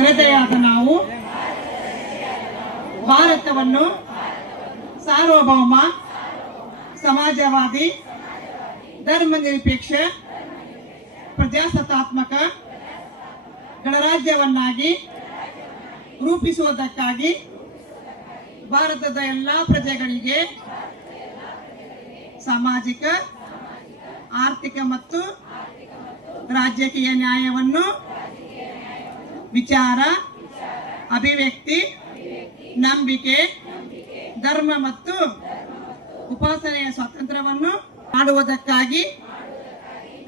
ಜನತೆಯಾದ ನಾವು ಭಾರತವನ್ನು ಸಾರ್ವಭೌಮ ಸಮಾಜವಾದಿ ಧರ್ಮನಿರಪೇಕ್ಷ ಪ್ರಜಾಸತ್ತಾತ್ಮಕ ಗಣರಾಜ್ಯವನ್ನಾಗಿ ರೂಪಿಸುವುದಕ್ಕಾಗಿ ಭಾರತದ ಎಲ್ಲ ಪ್ರಜೆಗಳಿಗೆ ಸಾಮಾಜಿಕ ಆರ್ಥಿಕ ಮತ್ತು ರಾಜಕೀಯ ನ್ಯಾಯವನ್ನು ವಿಚಾರ ಅಭಿವ್ಯಕ್ತಿ ನಂಬಿಕೆ ಧರ್ಮ ಮತ್ತು ಉಪಾಸನೆಯ ಸ್ವಾತಂತ್ರ್ಯವನ್ನು ಮಾಡುವುದಕ್ಕಾಗಿ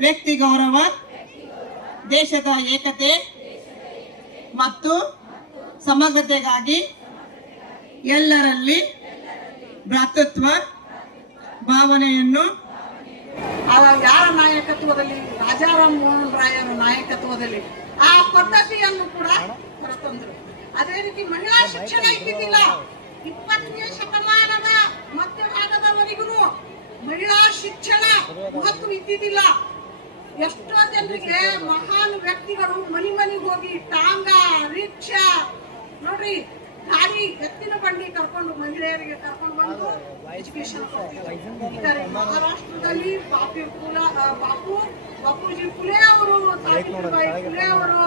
ವ್ಯಕ್ತಿ ಗೌರವ ದೇಶದ ಏಕತೆ ಮತ್ತು ಸಮಗ್ರತೆಗಾಗಿ ಎಲ್ಲರಲ್ಲಿ ಭ್ರಾತೃತ್ವ ಭಾವನೆಯನ್ನು ಯಾರ ನಾಯಕತ್ವದಲ್ಲಿ ರಾಜಾರಾಮ್ ಮೋಹನ್ ರಾಯರ ನಾಯಕತ್ವದಲ್ಲಿ ಆ ಪದ್ಧತಿಯನ್ನು ಕೂಡ ಹೊರತಂದರು. ಅದೇ ರೀತಿ ಮಹಿಳಾ ಶಿಕ್ಷಣ ಇದ್ದಿದ್ದಿಲ್ಲ. 20ನೇ ಶತಮಾನದ ಮಧ್ಯಭಾಗದವರೆಗೂ ಮಹಿಳಾ ಶಿಕ್ಷಣ ಮಹತ್ವ ಇದ್ದಿದ್ದಿಲ್ಲ. ಎಷ್ಟೋ ಜನರಿಗೆ ಮಹಾನ್ ವ್ಯಕ್ತಿಗಳು ಮನೆಗೆ ಹೋಗಿ ಟಾಂಗ ರಿಕ್ಷಾ ನೋಡ್ರಿ ಗಾಡಿ ಎತ್ತಿನ ಬಂಡಿ ಕರ್ಕೊಂಡು ಮಹಿಳೆಯರಿಗೆ ಕರ್ಕೊಂಡು ಬಂದು ಎಜುಕೇಶನ್ ಕೊಡ್ತಿದ್ದಾರೆ. ಮಹಾರಾಷ್ಟ್ರದಲ್ಲಿ ಬಾಪೂಜಿ ಫುಲೆ ಅವರು, ಸಾವಿತ್ರಿಬಾಯಿ ಫುಲೆ ಅವರು,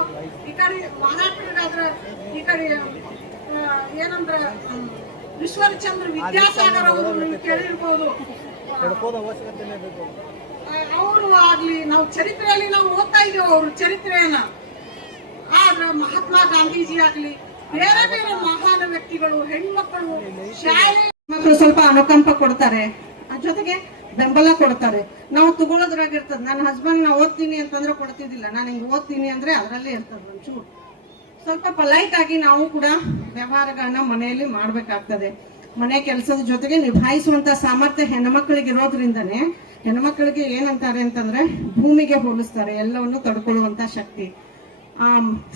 ಈ ಕಡೆ ಮಹಾರಾಷ್ಟ್ರದಾದ್ರೆ ಈ ಕಡೆ ಏನಂದ್ರ ವಿಶ್ವಚಂದ್ರ ವಿದ್ಯಾಸಾಗರ್ ಅವರು ನೀವು ಕೇಳಿರ್ಬೋದು. ಅವರು ಆಗ್ಲಿ ನಾವು ಚರಿತ್ರೆಯಲ್ಲಿ ನಾವು ಓದ್ತಾ ಇದ್ದೇವೆ ಅವ್ರ ಚರಿತ್ರೆಯನ್ನ. ಆದ್ರೆ ಮಹಾತ್ಮ ಗಾಂಧೀಜಿ ಆಗ್ಲಿ ಬೇರೆ ಬೇರೆ ಮಹಾನ್ ವ್ಯಕ್ತಿಗಳು ಹೆಣ್ಮಕ್ಕಳು ಶಾಲೆ ಮಕ್ಕಳು ಸ್ವಲ್ಪ ಅನುಕಂಪ ಕೊಡ್ತಾರೆ, ಜೊತೆಗೆ ಬೆಂಬಲ ಕೊಡ್ತಾರೆ. ನಾವು ತಗೊಳ್ಳೋದ್ರಾಗಿರ್ತದ. ನನ್ನ ಹಸ್ಬೆಂಡ್ ನಾ ಓದ್ತೀನಿ ಅಂತಂದ್ರೆ ಕೊಡ್ತಿದ್ದಿಲ್ಲ, ನಾನು ಹಿಂಗೆ ಓದ್ತೀನಿ ಅಂದ್ರೆ ಅದರಲ್ಲೇ ಇರ್ತದ. ಒಂಚೂರು ಸ್ವಲ್ಪ ಪೊಲೈಟ್ ಆಗಿ ನಾವು ಕೂಡ ವ್ಯವಹಾರಗಳನ್ನ ಮನೆಯಲ್ಲಿ ಮಾಡ್ಬೇಕಾಗ್ತದೆ. ಮನೆ ಕೆಲಸದ ಜೊತೆಗೆ ನಿಭಾಯಿಸುವಂತ ಸಾಮರ್ಥ್ಯ ಹೆಣ್ಮಕ್ಳಿಗೆ ಇರೋದ್ರಿಂದನೇ ಹೆಣ್ಮಕ್ಳಿಗೆ ಏನಂತಾರೆ ಅಂತಂದ್ರೆ ಭೂಮಿಗೆ ಹೋಲಿಸ್ತಾರೆ, ಎಲ್ಲವನ್ನು ತಡ್ಕೊಳ್ಳುವಂತ ಶಕ್ತಿ.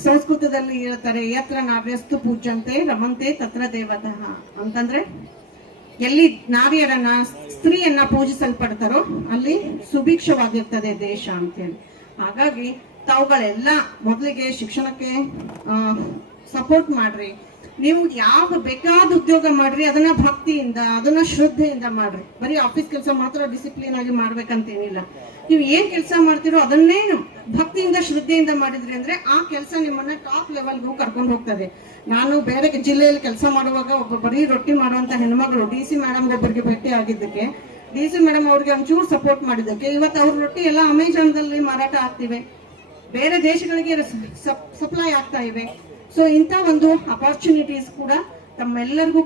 ಸಂಸ್ಕೃತದಲ್ಲಿ ಹೇಳ್ತಾರೆ, ಯತ್ರ ನಾವ್ಯಸ್ತು ಪೂಜ್ಯಂತೆ ರಮಂತೆ ತತ್ರ ದೇವತಃ ಅಂತಂದ್ರೆ ಎಲ್ಲಿ ನಾರಿಯರನ್ನ ಸ್ತ್ರೀಯನ್ನ ಪೂಜಿಸಲ್ಪಡ್ತಾರೋ ಅಲ್ಲಿ ಸುಭಿಕ್ಷವಾಗಿರ್ತದೆ ದೇಶ ಅಂತೇಳಿ. ಹಾಗಾಗಿ ತಾವುಗಳೆಲ್ಲ ಮೊದಲಿಗೆ ಶಿಕ್ಷಣಕ್ಕೆ ಸಪೋರ್ಟ್ ಮಾಡ್ರಿ. ನೀವು ಯಾವ ಬೇಕಾದ ಉದ್ಯೋಗ ಮಾಡ್ರಿ, ಅದನ್ನ ಭಕ್ತಿಯಿಂದ ಅದನ್ನ ಶ್ರದ್ಧೆಯಿಂದ ಮಾಡ್ರಿ. ಬರೀ ಆಫೀಸ್ ಕೆಲಸ ಮಾತ್ರ ಡಿಸಿಪ್ಲಿನ್ ಆಗಿ ಮಾಡ್ಬೇಕಂತೇನಿಲ್ಲ. ನೀವು ಏನ್ ಕೆಲಸ ಮಾಡ್ತಿರೋ ಅದನ್ನೇ ಭಕ್ತಿಯಿಂದ ಶ್ರದ್ಧೆಯಿಂದ ಮಾಡಿದ್ರಿ ಅಂದ್ರೆ ಆ ಕೆಲಸ ನಿಮ್ಮನ್ನ ಟಾಪ್ ಲೆವೆಲ್ಗೂ ಕರ್ಕೊಂಡು ಹೋಗ್ತದೆ. ನಾನು ಬೇರೆ ಜಿಲ್ಲೆಯಲ್ಲಿ ಕೆಲಸ ಮಾಡುವಾಗ ಒಬ್ಬ ಬರೀ ರೊಟ್ಟಿ ಮಾಡುವಂತ ಹೆಣ್ಮಗಳು DC ಮೇಡಮ್ ಒಬ್ಬರಿಗೆ ಭೇಟಿ ಆಗಿದ್ದಕ್ಕೆ DC ಮೇಡಮ್ ಅವ್ರಿಗೆ ಒಂಚೂರು ಸಪೋರ್ಟ್ ಮಾಡಿದ್ದಕ್ಕೆ ಇವತ್ತು ಅವ್ರ ರೊಟ್ಟಿ ಎಲ್ಲ ಅಮೆಜಾನ್ದಲ್ಲಿ ಮಾರಾಟ ಆಗ್ತಿವೆ, ಬೇರೆ ದೇಶಗಳಿಗೆ ಸಪ್ಲೈ ಆಗ್ತಾ ಇವೆ. ಸೊ ಇಂಥ ಒಂದು ಅಪಾರ್ಚುನಿಟೀಸ್ ಕೂಡ ತಮ್ಮೆಲ್ಲರಿಗೂ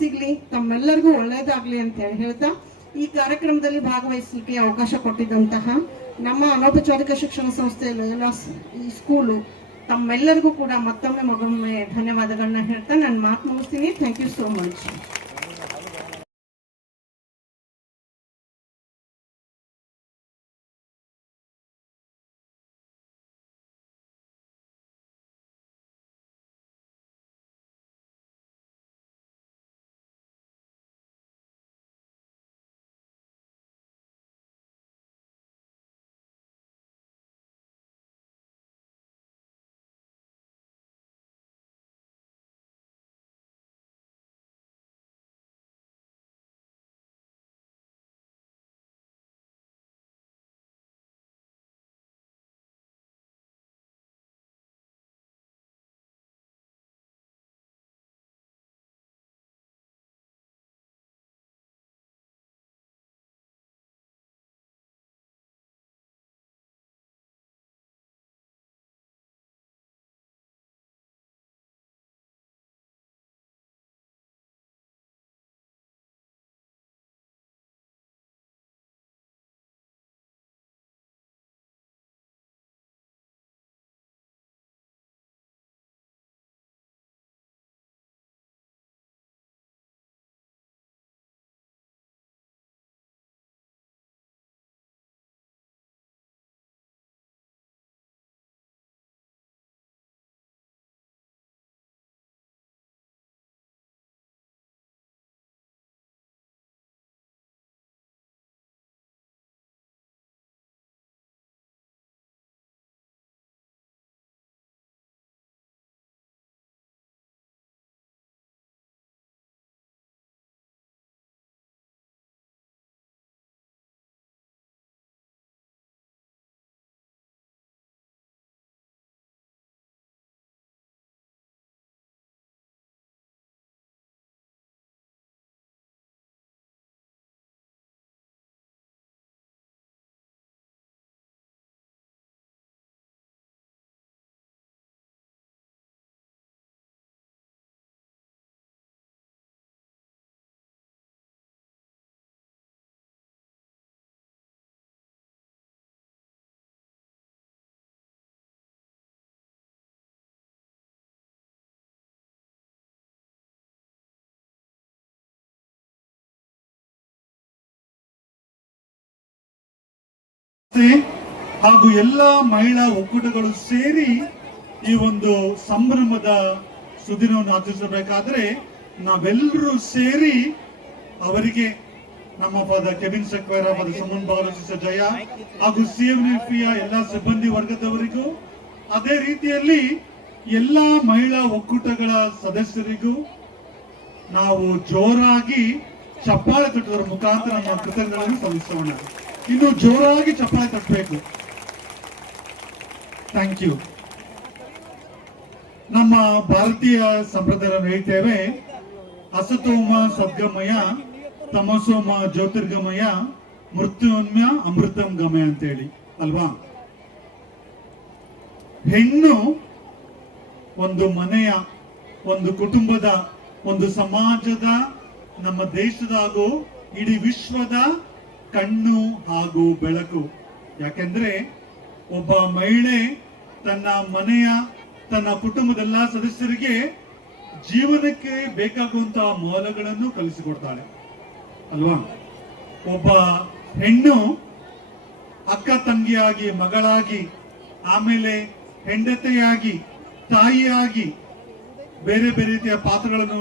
ಸಿಗ್ಲಿ, ತಮ್ಮೆಲ್ಲರಿಗೂ ಒಳ್ಳೇದಾಗ್ಲಿ ಅಂತ ಹೇಳಿ ಹೇಳ್ತಾ ಈ ಕಾರ್ಯಕ್ರಮದಲ್ಲಿ ಭಾಗವಹಿಸಲಿಕ್ಕೆ ಅವಕಾಶ ಕೊಟ್ಟಿದ್ದಂತಹ ನಮ್ಮ ಅನೌಪಚಾರಿಕ ಶಿಕ್ಷಣ ಸಂಸ್ಥೆಯಲ್ಲಿ ಎಲ್ಲ ಈ ಸ್ಕೂಲು ತಮ್ಮೆಲ್ಲರಿಗೂ ಕೂಡ ಮತ್ತೊಮ್ಮೆ ಧನ್ಯವಾದಗಳನ್ನ ಹೇಳ್ತಾ ನಾನು ಮಾತು ಮುಗಿಸ್ತೀನಿ. Thank you so much. ಹಾಗೂ ಎಲ್ಲ ಮಹಿಳಾ ಒಕ್ಕೂಟಗಳು ಸೇರಿ ಈ ಒಂದು ಸಂಭ್ರಮದ ಸುದಿನವನ್ನು ಆಚರಿಸಬೇಕಾದ್ರೆ ನಾವೆಲ್ಲರೂ ಸೇರಿ ಅವರಿಗೆ ನಮ್ಮ ಪದ ಕೆವಿನ್ ಸಕ್ವೇರ ಪದ ಸಮನ್ ಬಾಲಸಿಸ ಜಯ ಹಾಗೂ ಸಿಎಂಎಫ್ಯ ಎಲ್ಲ ಸಿಬ್ಬಂದಿ ವರ್ಗದವರಿಗೂ ಅದೇ ರೀತಿಯಲ್ಲಿ ಎಲ್ಲ ಮಹಿಳಾ ಒಕ್ಕೂಟಗಳ ಸದಸ್ಯರಿಗೂ ನಾವು ಜೋರಾಗಿ ಚಪ್ಪಾಳೆ ತಟ್ಟುವುದರ ಮುಖಾಂತರ ನಮ್ಮ ಕೃತಜ್ಞತೆಗಳನ್ನು ಸಲ್ಲಿಸೋಣ. ಇನ್ನು ಜೋರಾಗಿ ಚಪ್ಪಾಳೆ ತಟ್ಟಬೇಕು. Thank you. ನಮ್ಮ ಭಾರತೀಯ ಸಂಪ್ರದಾಯ ಹೇಳ್ತೇವೆ, ಅಸತೋಮ ಸದ್ಗಮಯ, ತಮಸೋಮ ಜ್ಯೋತಿರ್ಗಮಯ, ಮೃತ್ಯುನ್ಮ್ಯ ಅಮೃತಂ ಗಮಯ ಅಂತೇಳಿ ಅಲ್ವಾ? ಹೆಣ್ಣು ಒಂದು ಮನೆಯ, ಒಂದು ಕುಟುಂಬದ, ಒಂದು ಸಮಾಜದ, ನಮ್ಮ ದೇಶದ ಹಾಗೂ ಇಡೀ ವಿಶ್ವದ ಕಣ್ಣು ಹಾಗೂ ಬೆಳಕು. ಯಾಕೆಂದ್ರೆ ಒಬ್ಬ ಮಹಿಳೆ ತನ್ನ ಮನೆಯ, ತನ್ನ ಕುಟುಂಬದ ಎಲ್ಲ ಸದಸ್ಯರಿಗೆ ಜೀವನಕ್ಕೆ ಬೇಕಾಗುವಂತಹ ಮೌಲ್ಯಗಳನ್ನು ಕಲಿಸಿಕೊಡ್ತಾಳೆ ಅಲ್ವಾ? ಒಬ್ಬ ಹೆಣ್ಣು ಅಕ್ಕ ತಂಗಿಯಾಗಿ, ಮಗಳಾಗಿ, ಆಮೇಲೆ ಹೆಂಡತಿಯಾಗಿ, ತಾಯಿಯಾಗಿ ಬೇರೆ ಬೇರೆ ರೀತಿಯ ಪಾತ್ರಗಳನ್ನು